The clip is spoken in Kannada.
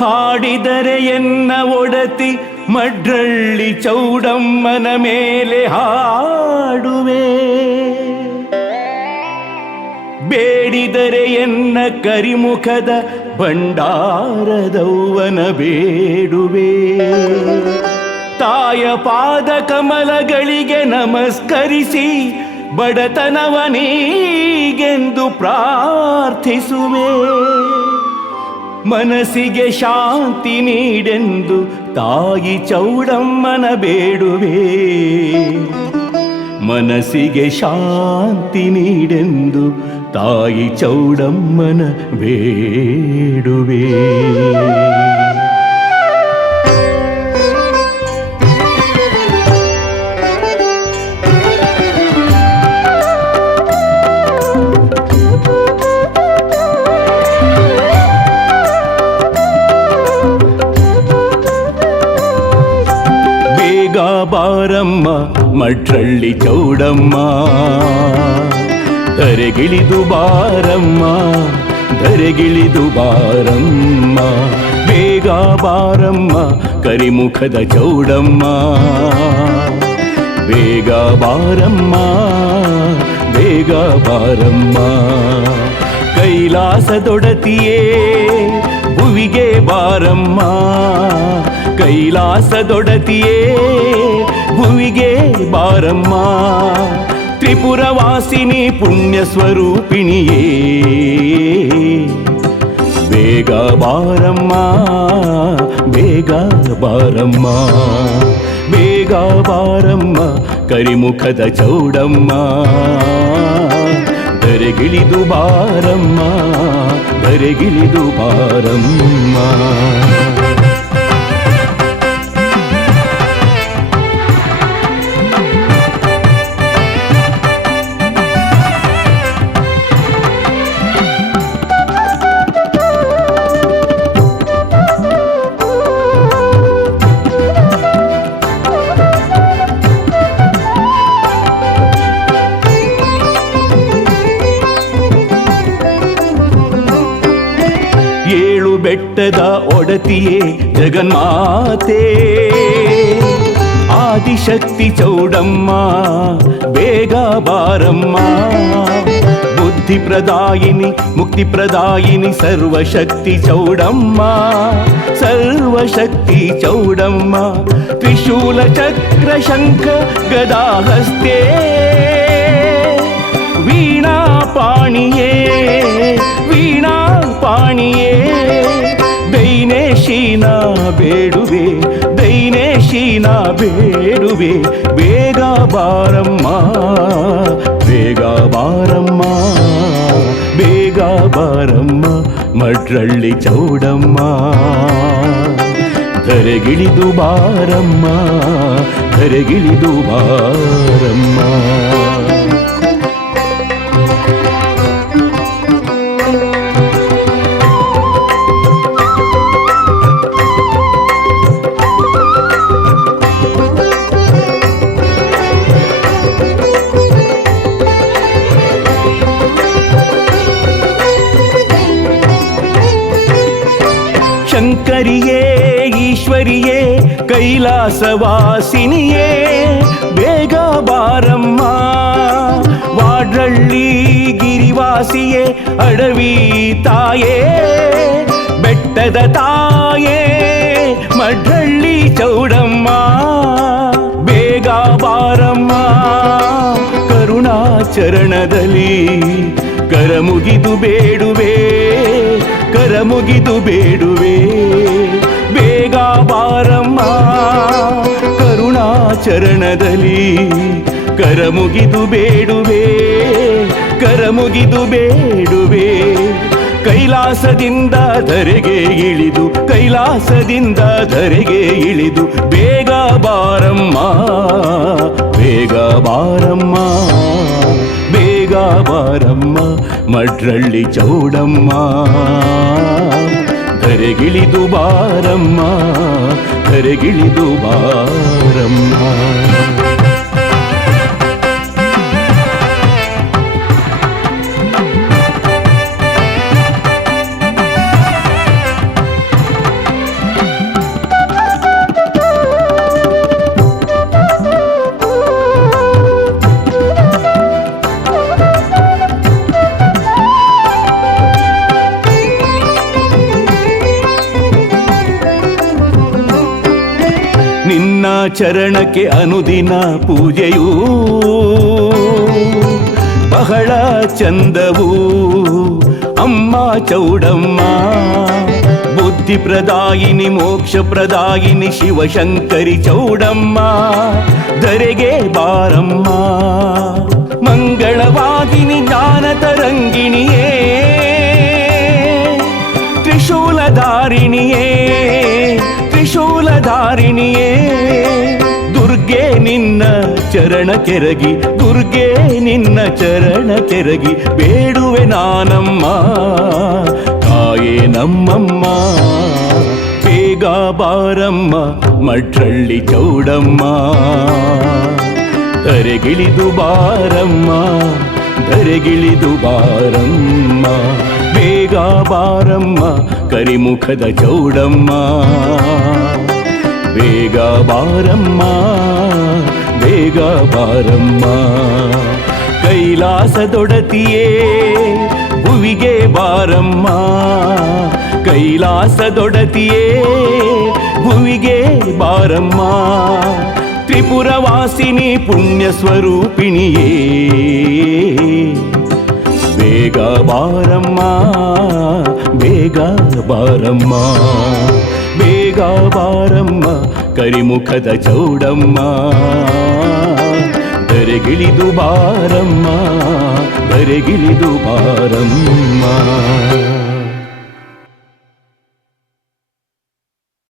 ಹಾಡಿದರೆ ಎನ್ನ ಒಡತಿ ಮಡ್ರಳ್ಳಿ ಚೌಡಮ್ಮನ ಮೇಲೆ ಹಾಡುವೆ, ಬೇಡಿದರೆ ಎನ್ನ ಕರಿಮುಖದ ಭಂಡಾರದವ್ವನ ಬೇಡುವೆ. ತಾಯ ಪಾದ ಕಮಲಗಳಿಗೆ ನಮಸ್ಕರಿಸಿ ಬಡತನವನೀಗೆಂದು ಪ್ರಾರ್ಥಿಸುವೆ. ಮನಸ್ಸಿಗೆ ಶಾಂತಿ ನೀಡೆಂದು ತಾಯಿ ಚೌಡಮ್ಮನ ಬೇಡುವೆ. ಮನಸ್ಸಿಗೆ ಶಾಂತಿ ನೀಡೆಂದು ತಾಯಿ ಚೌಡಮ್ಮನ ಬೇಡುವೆ. ಬಾರಮ್ಮ ಮಡ್ರಳ್ಳಿ ಚೌಡಮ್ಮ, ಧರೆಗಿಳಿದು ಬಾರಮ್ಮ, ಧರೆಗಿಳಿದು ಬಾರಮ್ಮ, ಬೇಗ ಬಾರಮ್ಮ ಕರಿಮುಖದ ಚೌಡಮ್ಮ, ಬೇಗ ಬಾರಮ್ಮ, ಬೇಗ ಬಾರಮ್ಮ. ಕೈಲಾಸದೊಡತಿಯೇ ಭುವಿಗೆ ಬಾರಮ್ಮ, ಕೈಲಾಸದೊಡತಿಯೇ ಭುವಿಗೆ ಬಾರಮ್ಮ, ತ್ರಿಪುರವಾಸಿನಿ ಪುಣ್ಯ ಸ್ವರೂಪಿಣಿಯೇ ಬೇಗ ಬಾರಮ್ಮ, ಬೇಗ ಬಾರಮ್ಮ, ಬೇಗ ಬಾರಮ್ಮ ಕರಿಮುಖದ ಚೌಡಮ್ಮ, ಧರೆಗಿಳಿದು ಬಾರಮ್ಮ, ಧರೆಗಿಳಿದು ಬಾರಮ್ಮ. ಬೆಟ್ಟದ ಒಡತಿಯೇ ಜಗನ್ಮಾತೆ ಆದಿಶಕ್ತಿ ಚೌಡಮ್ಮ, ಬೇಗ ಬಾರಮ್ಮ, ಬುದ್ಧಿ ಪ್ರದಾಯಿನಿ ಮುಕ್ತಿ ಪ್ರದಾಯಿನಿ ಸರ್ವಶಕ್ತಿ ಚೌಡಮ್ಮ, ಸರ್ವಶಕ್ತಿ ಚೌಡಮ್ಮ, ತ್ರಿಶೂಲ ಚಕ್ರ ಶಂಖ ಗದಾಹಸ್ತೆ ವೀಣಾ ಪಾಣಿಯೇ, ವೀಣಾ ಪಾಣಿಯೇ, ದೈನೇಶಿನ ಬೇಡುವೆ, ದೈನೇಶಿನ ಬೇಡುವೆ, ಬೇಗ ಬಾರಮ್ಮ, ಬೇಗ ಬಾರಮ್ಮ, ಬೇಗ ಬಾರಮ್ಮ ಮಡ್ರಳ್ಳಿ ಚೌಡಮ್ಮ, ಧರೆಗಿಳಿದು ಬಾರಮ್ಮ, ಧರೆಗಿಳಿದು ಬಾರಮ್ಮ. ಶಂಕರಿಯೇ ಈಶ್ವರಿಯೇ ಕೈಲಾಸವಾಸಿನಿಯೇ ಬೇಗ ಬಾರಮ್ಮ, ವಾಡ್ರಳ್ಳಿ ಗಿರಿವಾಸಿಯೇ ಅಡವಿ ತಾಯೇ, ಬೆಟ್ಟದ ತಾಯೇ ಮಡ್ರಳ್ಳಿ ಚೌಡಮ್ಮ, ಬೇಗ ಬಾರಮ್ಮ ಕರುಣಾಚರಣದಲ್ಲಿ ಕರಮುಗಿದು ಬೇಡುವೆ, ಕರಮುಗಿದು ಬೇಡುವೆ, ಬೇಗ ಬಾರಮ್ಮ ಕರುಣಾಚರಣದಲ್ಲಿ ಕರಮುಗಿದು ಬೇಡುವೆ, ಕರಮುಗಿದು ಬೇಡುವೆ. ಕೈಲಾಸದಿಂದ ಧರೆಗೆ ಇಳಿದು, ಕೈಲಾಸದಿಂದ ಧರೆಗೆ ಇಳಿದು, ಬೇಗ ಬಾರಮ್ಮ, ಬೇಗ ಬಾರಮ್ಮ, ಬೇಗ ಬಾರಮ್ಮ ಮಡ್ರಳ್ಳಿ ಚೌಡಮ್ಮ, ಧರೆಗಿಳಿದು ಬಾರಮ್ಮ, ಧರೆಗಿಳಿದು ಬಾರಮ್ಮ. ಚರಣಕ್ಕೆ ಅನುದಿನ ಪೂಜೆಯೂ ಬಹಳ ಚಂದವು ಅಮ್ಮ ಚೌಡಮ್ಮ. ಬುದ್ಧಿ ಪ್ರದಾಯಿನಿ ಮೋಕ್ಷ ಪ್ರದಾಯಿನಿ ಶಿವಶಂಕರಿ ಚೌಡಮ್ಮ ಧರೆಗೆ ಬಾರಮ್ಮ. ಮಂಗಳವಾಗಿನಿ ಜ್ಞಾನ ತರಂಗಿಣಿಯೇ ತ್ರಿಶೂಲಧಾರಿಣಿಯೇ ತ್ರಿಶೂಲಧಾರಿಣಿಯೇ. ದುರ್ಗೆ ನಿನ್ನ ಚರಣ ಕೆರಗಿ ದುರ್ಗೆ ನಿನ್ನ ಚರಣ ಕೆರಗಿ ಬೇಡುವೆ ನಾನಮ್ಮ ತಾಯೇ ನಮ್ಮಮ್ಮ. ಬೇಗ ಬಾರಮ್ಮ ಮಠಳ್ಳಿ ಚೌಡಮ್ಮ ಧರೆಗಿಳಿದು ಬಾರಮ್ಮ ಧರೆಗಿಳಿದು ಬಾರಮ್ಮ. ಬೇಗ ಬಾರಮ್ಮ ಕರಿಮುಖದ ಚೌಡಮ್ಮ ಬೇಗ ಬಾರಮ್ಮ ಬೇಗ ಬಾರಮ್ಮ. ಕೈಲಾಸದೊಡತಿಯೇ ಭುವಿಗೆ ಬಾರಮ್ಮ ಕೈಲಾಸದೊಡತಿಯೇ ಭುವಿಗೆ ಬಾರಮ್ಮ. ತ್ರಿಪುರವಾಸಿನಿ ಪುಣ್ಯ ಸ್ವರೂಪಿಣಿಯೇ ಬೇಗ ಬಾರಮ್ಮ ಬೇಗ ಬಾರಮ್ಮ ಬೇಗ ಬಾರಮ್ಮ ಕರಿಮುಖದ ಚೌಡಮ್ಮ ಧರೆಗಿಳಿದು ಬಾರಮ್ಮ ಧರೆಗಿಳಿದು ಬಾರಮ್ಮ.